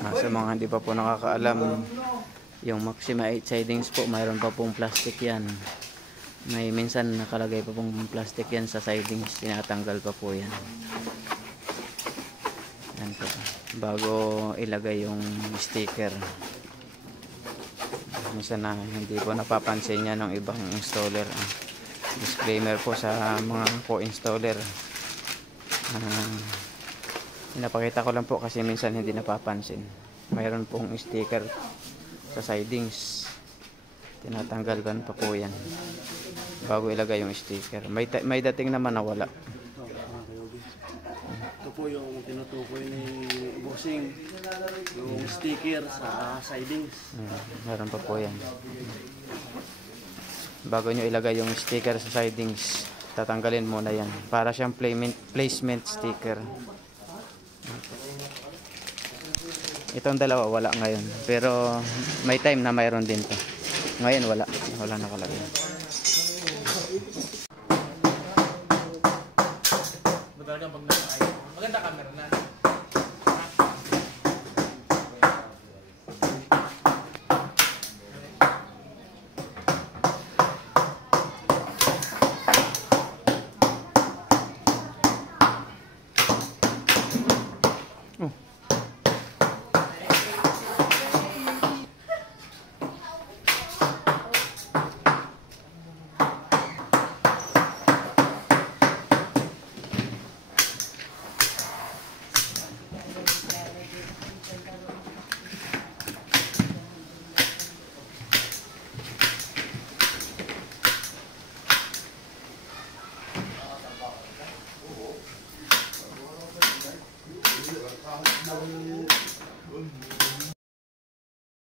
Sa mga hindi pa po nakakaalam, yung Maxima 8 sidings po, mayroon pa pong plastic yan. May minsan nakalagay pa pong plastic yan sa sidings, tinatanggal pa po yan. Yan po, bago ilagay yung sticker. Minsan na hindi po napapansin yan ng ibang installer. Disclaimer po sa mga co-installer. Pinapakita ko lang po kasi minsan hindi napapansin. Mayroon pong sticker sa sidings, tinatanggalkan pa po yan bago ilagay yung sticker. May dating naman na wala. Ito po yung tinutukoy ni Bossing, yung sticker sa sidings. Meron pa po yan. Bago nyo ilagay yung sticker sa sidings, tatanggalin muna yan para siyang placement sticker. Itong dalawa wala ngayon, pero may time na mayroon din to. Ngayon wala nakalagay. Maganda camera na.